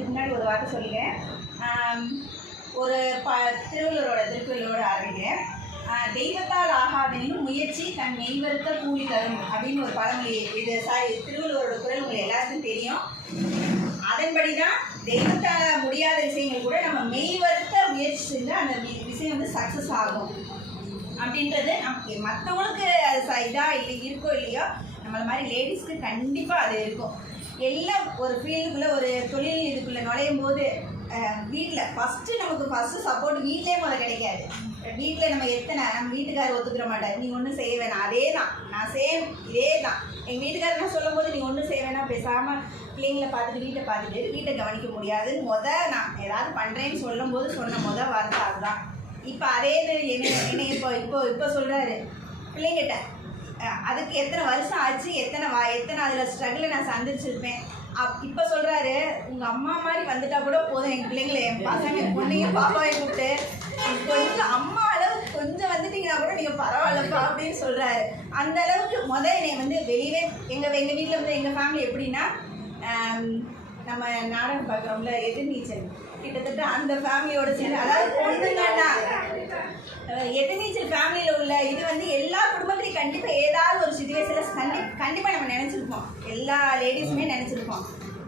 இதுக்கு முன்னாடி ஒரு வார்த்தை சொல்லிட்டேன். ஒரு திருவள்ளுவரோட ஆரம்பிக்கிறேன். தெய்வத்தால் ஆகாதனின் முயற்சி தன் மெய்வருத்த கூலி தரும் அப்படின்னு ஒரு பழமொழி. இது திருவள்ளுவரோட குரல் உங்களுக்கு எல்லாருக்கும் தெரியும். அதன்படி தான் தெய்வத்தால் முடியாத விஷயங்கள் கூட நம்ம மெய்வருத்த முயற்சி செஞ்சால் அந்த விஷயம் வந்து சக்ஸஸ் ஆகும் அப்படின்றது நமக்கு மற்றவங்களுக்கு அது இதாக இருக்கோ இல்லையோ நம்மள மாதிரி லேடிஸ்க்கு கண்டிப்பாக அது இருக்கும். எல்லாம் ஒரு ஃபீல்டுக்குள்ளே ஒரு தொழில் இதுக்குள்ளே நுழையும் போது வீட்டில் ஃபஸ்ட்டு சப்போர்ட் வீட்டிலே முதல்ல கிடைக்காது. வீட்டில் நம்ம நம்ம வீட்டுக்காரர் ஒத்துக்கிற மாட்டார், நீ ஒன்றும் செய்ய வேணாம், அதே தான் நான் இதே தான் எங்கள் வீட்டுக்காரர் நான் சொல்லும் போது நீ ஒன்றும் செய்ய வேணாம், பேசாமல் பிள்ளைங்களை பார்த்துட்டு வீட்டை கவனிக்க முடியாதுன்னு நான் ஏதாவது பண்ணுறேன்னு சொல்லும் போது சொன்ன வார்த்தை அதுதான். இப்போ அதே என்ன இப்போ சொல்கிறாரு பிள்ளைங்கிட்ட. அதுக்கு எத்தனை வருஷம் ஆச்சு, எத்தனை அதில் ஸ்ட்ரகிளை நான் சந்திச்சிருப்பேன். இப்போ சொல்கிறாரு, உங்கள் அம்மா மாதிரி வந்துட்டா கூட போதும், எங்கள் பிள்ளைங்களை என் பசங்க பொண்ணையும் பாப்பாவை கூப்பிட்டு கொஞ்சம் அம்மா அளவுக்கு கொஞ்சம் வந்துட்டீங்கன்னா கூட நீங்கள் பரவாயில்லப்பா அப்படின்னு சொல்கிறாரு. அந்த அளவுக்கு என்னை வந்து வெளியே எங்கள் வீட்டில் வந்து எங்கள் ஃபேமிலி எப்படின்னா, நம்ம நாடகம் பார்க்குறோம்ல எதிர்நீச்சல், கிட்டத்தட்ட அந்த ஃபேமிலியோட சேர்ந்து, அதாவது பொண்ணுங்கன்னா எதிர்நீச்சல் ஃபேமிலியில் உள்ள இது வந்து எல்லா குடும்பத்துலையும் கண்டிப்பாக ஏதாவது ஒரு சுச்சுவேஷனில் கண்டிப்பாக நம்ம நினச்சிருப்போம். எல்லா லேடிஸுமே நினச்சிருப்போம்.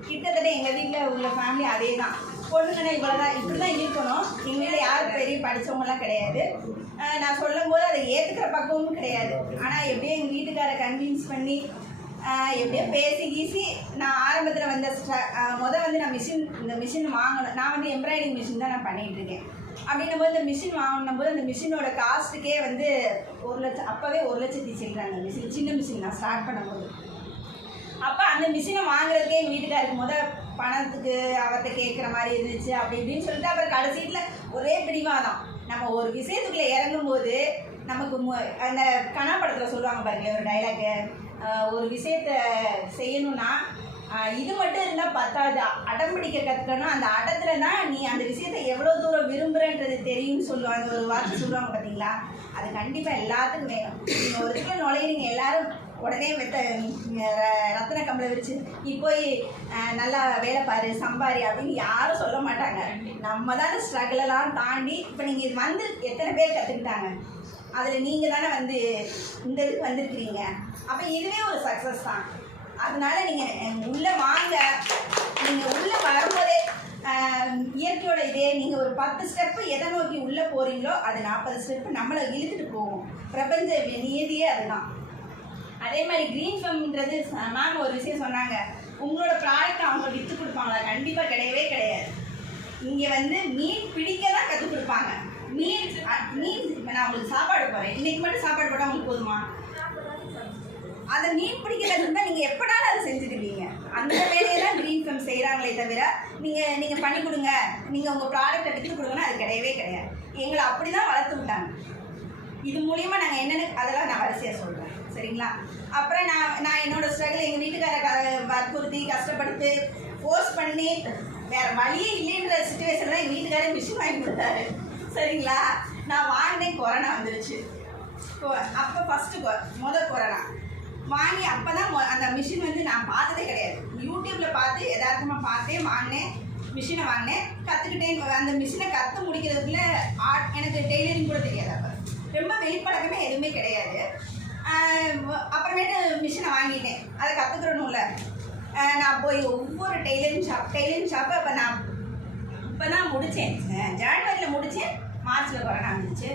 கிட்டத்தட்ட எங்கள் வீட்டில் உள்ள ஃபேமிலி அதே தான். பொண்ணுங்கன்னா இவ்வளோதான், இப்படி தான் இருக்கணும். எங்கள் வீட்டில் யாரும் பெரிய படித்தவங்களாம் கிடையாது. நான் சொல்லும் போது அதை ஏற்றுக்கிற பக்கமும் கிடையாது. ஆனால் எப்படியோ எங்கள் வீட்டுக்காரை கன்வின்ஸ் பண்ணி எப்படியோ பேசி கீசி நான் ஆரம்பத்தில் வந்து நான் இந்த மிஷின் வாங்கணும். நான் வந்து எம்ப்ராய்டிங் மிஷின் தான் நான் பண்ணிகிட்ருக்கேன். அப்படின்னும் போது இந்த மிஷின் வாங்கினும் போது அந்த மிஷினோட காஸ்ட்டுக்கே வந்து 1 லட்சம், அப்போவே 1 லட்சத்தி சில்றாங்க மிஷின், சின்ன மிஷின் நான் ஸ்டார்ட் பண்ணும்போது. அப்போ அந்த மிஷினை வாங்குறதுக்கே எங்கள் வீட்டுக்காருக்கு பணத்துக்கு அவர்கிட்ட கேட்குற மாதிரி இருந்துச்சு. அப்படி இப்படின்னு சொல்லிட்டு அப்புறம் கடைசியில் ஒரே பிடிவாதம். நம்ம ஒரு விஷயத்துக்குள்ளே இறங்கும்போது நமக்கு அந்த கனாப்படத்தில் சொல்லுவாங்க பாருங்களேன் ஒரு டைலாக்கு, ஒரு விஷயத்தை செய்யணும்னா இது மட்டும் இருந்தால் பத்தாது, அடம்பிடிக்க கற்றுக்கணும். அந்த அடத்தில் தான் நீ அந்த விஷயத்தை எவ்வளோ தூரம் விரும்புகிறன்றது தெரியும்னு சொல்லுவாங்க. ஒரு வார்த்தை சொல்லுவாங்க பார்த்தீங்களா, அது கண்டிப்பாக எல்லாத்துக்கும் வேணும். நீங்கள் ஒரு இடத்துல நுழையிறீங்க, எல்லோரும் உடனே ரத்தன கம்பளை விரிச்சு நீ போய் நல்லா வேலை பாரு சம்பாரி அப்படின்னு யாரும் சொல்ல மாட்டாங்க. நம்ம தானே ஸ்ட்ரகிளெல்லாம் தாண்டி இப்போ நீங்கள் இது வந்து எத்தனை பேர் கற்றுக்கிட்டாங்க, அதில் நீங்கள் தானே வந்து இந்த இதுக்கு வந்திருக்கிறீங்க. அப்போ இதுவே ஒரு சக்ஸஸ் தான். அதனால நீங்கள் உள்ளே வாங்க. நீங்கள் உள்ளே வரும்போதே இயற்கையோட இதே நீங்கள் ஒரு 10 ஸ்டெப்பு எதை நோக்கி உள்ளே போகிறீங்களோ அது 40 ஸ்டெப்பு நம்மளை இழுத்துட்டு போகும். பிரபஞ்ச நியதியே அதுதான். அதே மாதிரி க்ரீன் ஃபெம்ன்றது மேம் ஒரு விஷயம் சொன்னாங்க, உங்களோட ப்ராடக்ட் அவங்க விற்று கொடுப்பாங்களா? கண்டிப்பாக கிடையவே கிடையாது. இங்கே வந்து மீன் பிடிக்க தான் கற்றுக் கொடுப்பாங்க. மீன் இப்போ நான் உங்களுக்கு சாப்பாடு போகிறேன், இன்றைக்கி மட்டும் சாப்பாடு போட்டால் உங்களுக்கு போதுமா? அதை மீன் பிடிக்கிறது இருந்தால் நீங்கள் எப்போனாலும் அதை செஞ்சுக்கிடுவீங்க. அந்த வேலையை தான் க்ரீன் ஃபெம் செய்கிறாங்களே தவிர நீங்கள் பண்ணி கொடுங்க, நீங்கள் உங்கள் ப்ராடக்டை விற்று கொடுங்கன்னா அது கிடையவே கிடையாது. எங்களை அப்படி தான் வளர்த்து விட்டாங்க. இது மூலிமா நாங்கள் என்னென்னு அதெல்லாம் நான் வரிசையாக சொல்கிறேன், சரிங்களா? அப்புறம் நான் என்னோடய ஸ்ட்ரகிள் எங்கள் வீட்டுக்கார வற்புறுத்தி கஷ்டப்படுத்தி ஃபோர்ஸ் பண்ணி வேறு வழியே இல்லைன்ற சுச்சுவேஷன் தான் எங்கள் வீட்டுக்காரே மிஷின் வாங்கி கொடுத்தாரு, சரிங்களா? நான் வாங்கினேன், கொரோனா வந்துருச்சு. அப்போ ஃபஸ்ட்டு கொரோனா வாங்கி அப்போ தான் அந்த மிஷின் வந்து நான் பார்த்ததே கிடையாது. யூடியூப்பில் பார்த்து யதார்த்தமாக பார்த்தே வாங்கினேன், மிஷினை வாங்கினேன், கற்றுக்கிட்டேன். அந்த மிஷினை கற்று முடிக்கிறதுக்குள்ள எனக்கு டெய்லரிங் கூட தெரியாது. அப்போ ரொம்ப வெளிப்பழக்கமே எதுவுமே கிடையாது. அப்புறமேட்டு மிஷினை வாங்கிட்டேன். அதை கற்றுக்கிறணும்ல, நான் போய் ஒவ்வொரு டெய்லரிங் ஷாப்பை இப்போ தான் முடித்தேன். ஜனவரியில் முடித்தேன், மார்ச்சில் கொரோனா வந்துச்சு.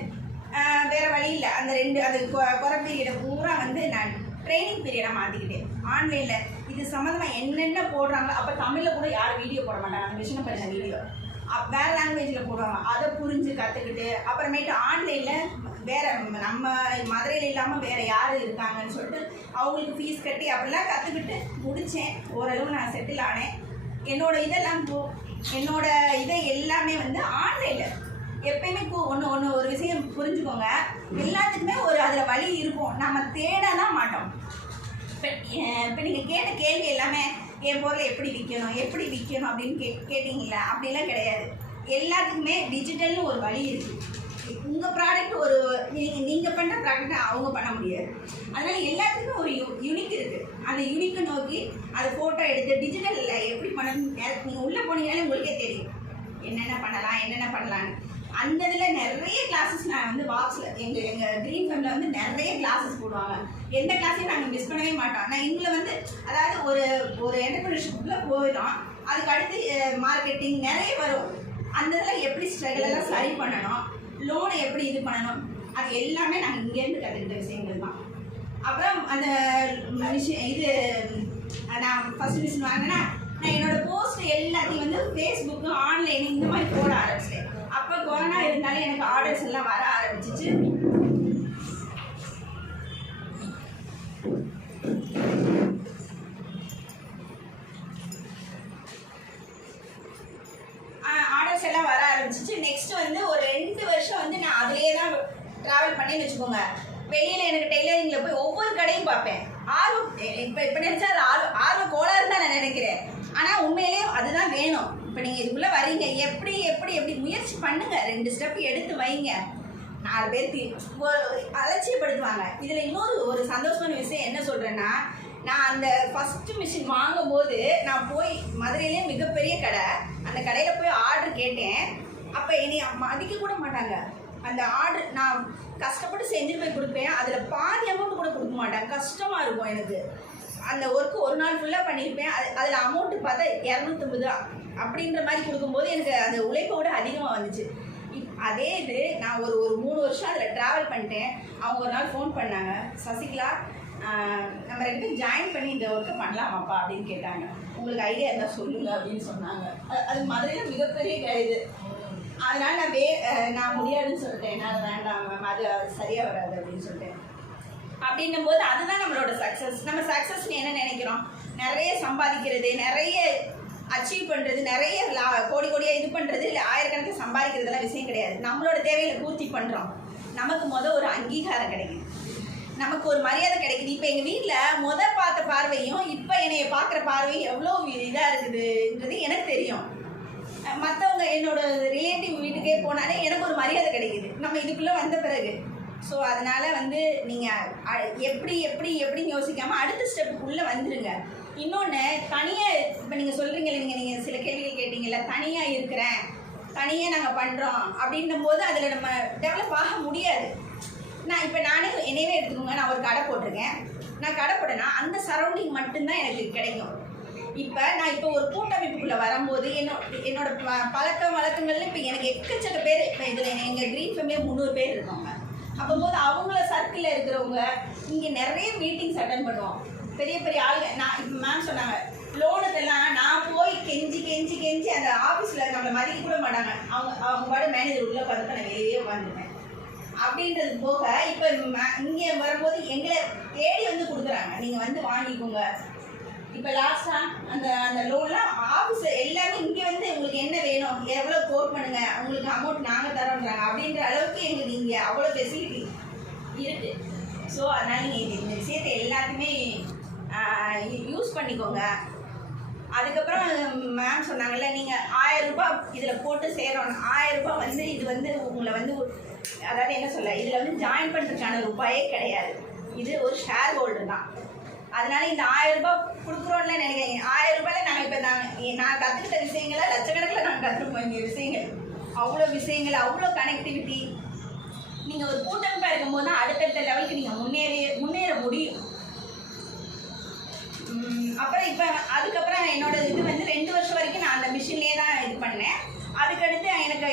வேறு வழி இல்லை. அந்த கொரோனா பீரியடை பூரா வந்து நான் ட்ரைனிங் பீரியடாக மாற்றிக்கிட்டேன். ஆன்லைனில் இது சம்மந்தமாக என்னென்ன போடுறாங்களோ, அப்போ தமிழில் கூட யாரும் வீடியோ போட மாட்டாங்க. அந்த மிஷினை பண்ண வீடியோ வேறு லாங்குவேஜில் போடுவாங்க. அதை புரிஞ்சு கற்றுக்கிட்டு அப்புறமேட்டு ஆன்லைனில் வேறு நம்ம மதுரையில் இல்லாமல் வேறு யார் இருக்காங்கன்னு சொல்லிட்டு அவங்களுக்கு ஃபீஸ் கட்டி அப்படிலாம் கற்றுக்கிட்டு முடித்தேன். ஓரளவு நான் செட்டில் ஆனேன். என்னோட இதை எல்லாமே வந்து ஆன்லைனில் எப்பயுமே ஒன்று ஒரு விஷயம் புரிஞ்சுக்கோங்க, எல்லாத்துக்குமே அதில் வழி இருக்கும். நம்ம தேட தான் மாட்டோம். இப்போ நீங்கள் கேட்ட கேள்வி எல்லாமே என் பொருளை எப்படி விற்கணும் அப்படின்னு கேட்டிங்களா? அப்படிலாம் கிடையாது. எல்லாத்துக்குமே டிஜிட்டல்னு ஒரு வழி இருக்குது. உங்கள் ப்ராடக்ட் ஒரு நீங்கள் பண்ணுற ப்ராடக்ட்டை அவங்க பண்ண முடியாது. அதனால் எல்லாத்துக்குமே ஒரு யூனிக் இருக்குது. அந்த யூனிக்கை நோக்கி அதை ஃபோட்டோ எடுத்து டிஜிட்டலில் எப்படி பண்ணணும், நீங்கள் உள்ளே போனீங்கனாலே உங்களுக்கே தெரியும் என்னென்ன பண்ணலான்னு. அந்த இதில் நிறைய கிளாஸஸ் நான் வந்து வாட்ஸில் எங்கள் க்ரீன் ஃபேமில் வந்து நிறைய கிளாஸஸ் போடுவாங்க. எந்த கிளாஸையும் நாங்கள் மிஸ் பண்ணவே மாட்டோம். நான் எங்களை வந்து அதாவது ஒரு என்டர்பிரினர்ஷிப்புக்குள்ளே போயிடும், அதுக்கு அடுத்து மார்க்கெட்டிங் நிறைய வரும். அந்த இதில் எப்படி ஸ்ட்ரகிளெல்லாம் சரி பண்ணணும், லோனை எப்படி இது பண்ணணும், அது எல்லாமே நாங்கள் இங்கேருந்து கற்றுக்கிட்ட விஷயங்கள் தான். அப்புறம் அந்த நான் ஃபஸ்ட் மிஷின் வாங்கினேன்னா நான் என்னோடய போஸ்ட் எல்லாத்தையும் வந்து ஃபேஸ்புக்கு ஆன்லைனு இந்த மாதிரி போட ஆரம்பிச்சிட்டேன். அப்போ கொரோனா இருந்தாலும் எனக்கு ஆர்டர்ஸ் எல்லாம் வர ஆரம்பிச்சிச்சு. நெக்ஸ்ட் வந்து ஒரு 2 வருஷம் வந்து நான் அதிலே தான் ட்ராவல் பண்ணேன்னு வச்சுக்கோங்க. வெளியில் எனக்கு டெய்லரிங்கில் போய் ஒவ்வொரு கடையும் பார்ப்பேன். இப்போ நினச்சா அது ஆர்வ கோளாறு தான் நான் நினைக்கிறேன். ஆனால் உண்மையிலே அதுதான் வேணும். இப்போ நீங்கள் இதுக்குள்ளே வரீங்க, எப்படி முயற்சி பண்ணுங்கள், 2 ஸ்டெப் எடுத்து வைங்க. 4 பேருக்கு அலட்சியப்படுத்துவாங்க. இதில் இன்னொரு சந்தோஷமான விஷயம் என்ன சொல்கிறேன்னா, நான் அந்த ஃபஸ்ட்டு மிஷின் வாங்கும்போது நான் போய் மதுரையிலே மிகப்பெரிய கடை, அந்த கடையில் போய் ஆர்டர் கேட்டேன். அப்போ என்னை மதிக்க கூட மாட்டாங்க. அந்த ஆர்டர் நான் கஷ்டப்பட்டு செஞ்சுட்டு போய் கொடுப்பேன், அதில் பாதி அமௌண்ட் கூட கொடுக்க மாட்டாங்க. கஷ்டமாக இருக்கும் எனக்கு. அந்த ஒர்க்கு ஒரு நாள் ஃபுல்லாக பண்ணியிருப்பேன், அதில் அமௌண்ட்டு பார்த்தா 250 அப்படின்ற மாதிரி கொடுக்கும்போது எனக்கு அந்த உழைப்பை விட அதிகமாக வந்துச்சு. அதே இது நான் ஒரு 3 வருஷம் அதில் ட்ராவல் பண்ணிட்டேன். அவங்க ஒரு நாள் ஃபோன் பண்ணாங்க, சசிகலா நம்ம 2 பேரும் ஜாயின் பண்ணி இந்த ஒர்க்கை பண்ணலாமாப்பா அப்படின்னு கேட்டாங்க. உங்களுக்கு ஐடியா இருந்தால் சொல்லுங்கள் அப்படின்னு சொன்னாங்க. அது மதுரையில் மிகப்பெரிய இது. அதனால் நான் முடியாதுன்னு சொல்லிட்டேன். என்னால் வேண்டாம் மேம், அது சரியாக வராது அப்படின்னு சொல்லிட்டேன். அப்படின்னும் போது அதுதான் நம்மளோட சக்ஸஸ். நம்ம சக்ஸஸ்ன்னு என்ன நினைக்கிறோம், நிறைய சம்பாதிக்கிறது, நிறைய அச்சீவ் பண்ணுறது, நிறைய கோடியாக இது பண்ணுறது, இல்லை ஆயிரக்கணக்கில் சம்பாதிக்கிறதுலாம் விஷயம் கிடையாது. நம்மளோட தேவைகளை பூர்த்தி பண்ணுறோம், நமக்கு ஒரு அங்கீகாரம் கிடைக்குது, நமக்கு ஒரு மரியாதை கிடைக்குது. இப்போ எங்கள் வீட்டில் பார்த்த பார்வையும் இப்போ என்னைய பார்க்குற பார்வையும் எவ்வளோ இதாக இருக்குதுன்றது எனக்கு தெரியும். மற்றவங்க என்னோட ரிலேட்டிவ் வீட்டுக்கே போனாலே எனக்கு ஒரு மரியாதை கிடைக்குது நம்ம இதுக்குள்ளே வந்த பிறகு. ஸோ அதனால் வந்து நீங்கள் எப்படின்னு யோசிக்காமல் அடுத்த ஸ்டெப்புக்குள்ளே வந்துடுங்க. இன்னொன்று, தனியாக இப்போ நீங்கள் சொல்கிறீங்களே, நீங்கள் சில கேள்விகள் கேட்டீங்கல்ல, தனியாக இருக்கிறேன், தனியாக நாங்கள் பண்ணுறோம் அப்படின்னும் போது அதில் நம்ம டெவலப் ஆக முடியாது. நானே என்னையவே எடுத்துக்கோங்க, நான் ஒரு கடை போட்டிருக்கேன். நான் கடை போட்டேன்னா அந்த சரௌண்டிங் மட்டும்தான் எனக்கு கிடைக்கும். நான் ஒரு கூட்டமைப்புக்குள்ளே வரும்போது என்னோட பழக்க வழக்கங்கள்ல இப்போ எனக்கு எக்கச்சக்க பேர், இப்போ இதில் எங்கள் க்ரீன் ஃபேமிலியே 300 பேர் இருக்காங்க. அப்போது அவங்கள சர்க்கிளில் இருக்கிறவங்க இங்கே நிறைய மீட்டிங்ஸ் அட்டன் பண்ணுவோம். பெரிய ஆளுங்க. நான் இப்போ மேம் சொன்னாங்க, லோனுக்கெல்லாம் நான் போய் கெஞ்சி அந்த ஆஃபீஸில் நம்மளை மதிக்க கூட மாட்டாங்க. அவங்க பாடு மேனேஜர் உள்ள உட்காந்து நான் வெளியே உட்காந்துருப்பேன். அப்படின்றது போக இப்போ இங்கே வரும்போது எங்களை தேடி வந்து கொடுக்குறாங்க, நீங்கள் வந்து வாங்கிக்கோங்க. இப்போ லாஸ்ட்டாக அந்த லோன்லாம் ஆஃபீஸ் எல்லாமே இங்கே வந்து உங்களுக்கு என்ன வேணும், எவ்வளோ கோட் பண்ணுங்கள், உங்களுக்கு அமௌண்ட் நாங்கள் தரோன்றாங்க. அப்படின்ற அளவுக்கு எங்களுக்கு இங்கே அவ்வளோ ஃபெசிலிட்டி இருக்குது. ஸோ அதனால் நீங்கள் இந்த விஷயத்தை எல்லாத்தையுமே யூஸ் பண்ணிக்கோங்க. அதுக்கப்புறம் மேம் சொன்னாங்கல்ல, நீங்கள் 1000 ரூபாய் இதில் போட்டு சேரோம். 1000 ரூபாய் வந்து இது வந்து உங்களை வந்து அதாவது என்ன சொல்ல, இதில் வந்து ஜாயின் பண்ணுறதுக்கான ரூபாயே கிடையாது. இது ஒரு ஷேர் ஹோல்டர் தான். அதனால இந்த 1000 ரூபாய் கொடுக்குறோம்ல நினைக்கிறீங்க. 1000 ரூபாயில் நாங்கள் இப்போ நான் கற்றுக்கிட்ட விஷயங்களை லட்சக்கணக்கில் நாங்கள் கற்றுருப்போம். இந்த விஷயங்கள் அவ்வளோ விஷயங்கள், அவ்வளோ கனெக்டிவிட்டி. நீங்கள் ஒரு கூட்டமைப்பாக இருக்கும்போது தான் அடுத்தடுத்த லெவலுக்கு நீங்கள் முன்னேற முடியும். அப்புறம் அதுக்கப்புறம் என்னோட இது வந்து 2 வருஷம் வரைக்கும் நான் அந்த மிஷின்லேயே தான் இது பண்ணேன். அதுக்கடுத்து எனக்கு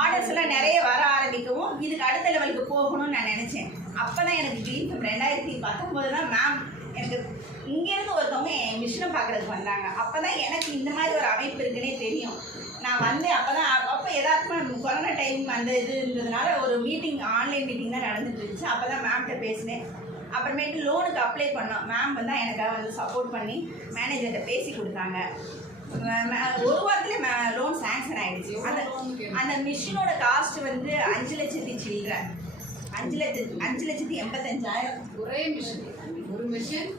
ஆர்டர்ஸ் எல்லாம் நிறைய வர ஆரம்பிக்கவும் இதுக்கு அடுத்த லெவலுக்கு போகணும்னு நான் நினச்சேன். அப்போ தான் எனக்கு க்ரீன் ஃபேம் 2019 தான் மேம் எனக்கு இங்கேருந்து ஒருத்தவங்க என் மிஷினை பார்க்குறதுக்கு வந்தாங்க. அப்போ தான் எனக்கு இந்த மாதிரி ஒரு அமைப்பு இருக்குன்னே தெரியும். நான் வந்து அப்போ எதார்த்தமாக கொரோனா டைம் அந்த இது இருந்ததுனால ஒரு மீட்டிங், ஆன்லைன் மீட்டிங் தான் நடந்துட்டு இருந்துச்சு. அப்போ தான் மேம்கிட்ட பேசினேன். அப்புறமேட்டு லோனுக்கு அப்ளை பண்ணோம். மேம் வந்து எனக்காக வந்து சப்போர்ட் பண்ணி மேனேஜர்கிட்ட பேசி கொடுத்தாங்க. 1 வாரத்தில் லோன் சேங்ஷன் ஆகிடுச்சு. அந்த மிஷினோட காஸ்ட் வந்து 5 லட்சத்தி சில்லற, 5,85,000. ஒரே மிஷின், ஒரு மிஷின்